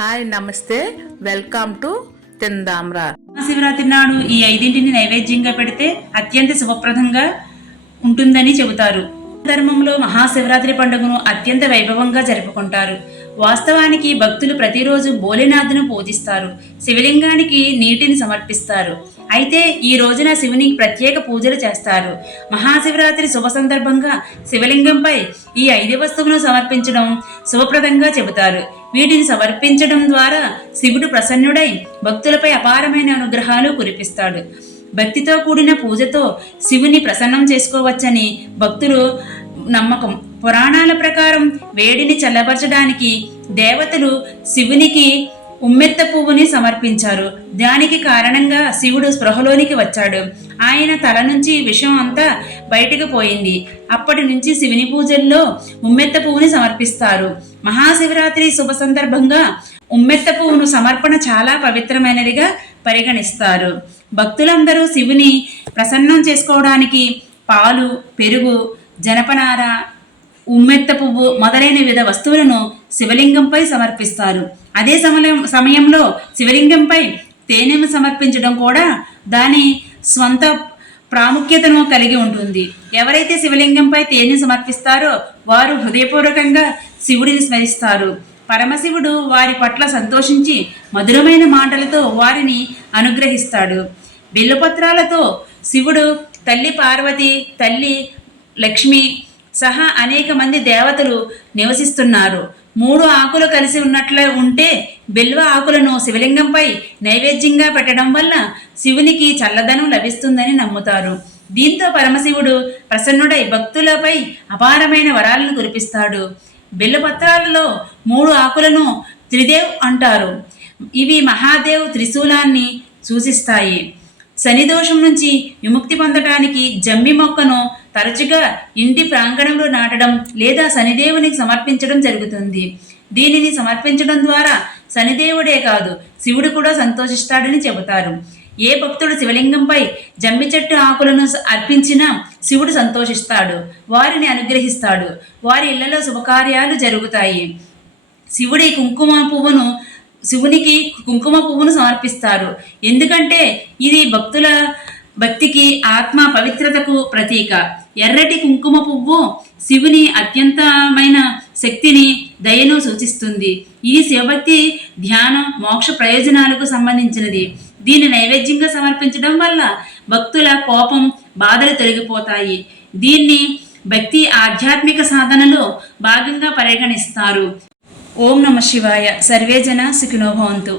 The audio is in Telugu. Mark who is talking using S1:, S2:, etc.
S1: హాయ్ నమస్తే. Welcome to తిందామ్రా.
S2: మహాశివరాత్రి నాడు ఈ ఐదింటిని నైవేద్యంగా పెడితే అత్యంత శుభప్రదంగా ఉంటుందని చెబుతారు. ధర్మంలో మహాశివరాత్రి పండుగను అత్యంత వైభవంగా జరుపుకుంటారు. వాస్తవానికి భక్తులు ప్రతిరోజు భోలేనాథును పూజిస్తారు. శివలింగానికి నీటిని సమర్పిస్తారు. అయితే ఈ రోజున శివునికి ప్రత్యేక పూజలు చేస్తారు. మహాశివరాత్రి శుభ సందర్భంగా శివలింగంపై ఈ ఐదు వస్తువును సమర్పించడం శుభప్రదంగా చెబుతారు. వీటిని సమర్పించడం ద్వారా శివుడు ప్రసన్నుడై భక్తులపై అపారమైన అనుగ్రహాలు కురిపిస్తాడు. భక్తితో కూడిన పూజతో శివుని ప్రసన్నం చేసుకోవచ్చని భక్తులు నమ్మకం. పురాణాల ప్రకారం వేడిని చల్లబరచడానికి దేవతలు శివునికి ఉమ్మెత్త పువ్వుని సమర్పించారు. దానికి కారణంగా శివుడు స్పృహలోనికి వచ్చాడు. ఆయన తల నుంచి విషం అంతా బయటకు పోయింది. అప్పటి నుంచి శివుని పూజల్లో ఉమ్మెత్త పువ్వుని సమర్పిస్తారు. మహాశివరాత్రి శుభ సందర్భంగా ఉమ్మెత్త పువ్వును సమర్పణ చాలా పవిత్రమైనదిగా పరిగణిస్తారు. భక్తులందరూ శివుని ప్రసన్నం చేసుకోవడానికి పాలు పెరుగు జనపనార ఉమ్మెత్త పువ్వు మొదలైన వివిధ వస్తువులను శివలింగంపై సమర్పిస్తారు. అదే సమయం సమయంలో శివలింగంపై తేనెను సమర్పించడం కూడా దాని స్వంత ప్రాముఖ్యతను కలిగి ఉంటుంది. ఎవరైతే శివలింగంపై తేనె సమర్పిస్తారో వారు హృదయపూర్వకంగా శివుడిని స్మరిస్తారు. పరమశివుడు వారి పట్ల సంతోషించి మధురమైన మాటలతో వారిని అనుగ్రహిస్తాడు. బిల్లుపత్రాలతో శివుడు తల్లి పార్వతి తల్లి లక్ష్మి సహా అనేక మంది దేవతలు నివసిస్తున్నారు. మూడు ఆకులు కలిసి ఉన్నట్లే ఉంటే బిల్వ ఆకులను శివలింగంపై నైవేద్యంగా పెట్టడం వల్ల శివునికి చల్లదనం లభిస్తుందని నమ్ముతారు. దీంతో పరమశివుడు ప్రసన్నుడై భక్తులపై అపారమైన వరాలను కురిపిస్తాడు. బిల్వపత్రాలలో మూడు ఆకులను త్రిదేవ్ అంటారు. ఇవి మహాదేవ్ త్రిశూలాన్ని సూచిస్తాయి. శని దోషం నుంచి విముక్తి పొందటానికి జమ్మి మొక్కను తరచుగా ఇంటి ప్రాంగణంలో నాటడం లేదా శనిదేవునికి సమర్పించడం జరుగుతుంది. దీనిని సమర్పించడం ద్వారా శనిదేవుడే కాదు శివుడు కూడా సంతోషిస్తాడని చెబుతారు. ఏ భక్తుడు శివలింగంపై జమ్మి చెట్టు ఆకులను అర్పించినా శివుడు సంతోషిస్తాడు వారిని అనుగ్రహిస్తాడు వారి ఇళ్ళలో శుభకార్యాలు జరుగుతాయి. శివుడి కుంకుమ పువ్వును శివునికి కుంకుమ పువ్వును సమర్పిస్తారు. ఎందుకంటే ఇది భక్తుల భక్తికి ఆత్మ పవిత్రతకు ప్రతీక. ఎర్రటి కుంకుమ పువ్వు శివుని అత్యంతమైన శక్తిని దయను సూచిస్తుంది. ఇది శివభక్తి ధ్యానం మోక్ష ప్రయోజనాలకు సంబంధించినది. దీన్ని నైవేద్యంగా సమర్పించడం వల్ల భక్తుల కోపం బాధలు తొలగిపోతాయి. దీన్ని భక్తి ఆధ్యాత్మిక సాధనలో భాగంగా పరిగణిస్తారు. ఓం నమ శివాయ. సర్వేజన సుఖినోభవంతు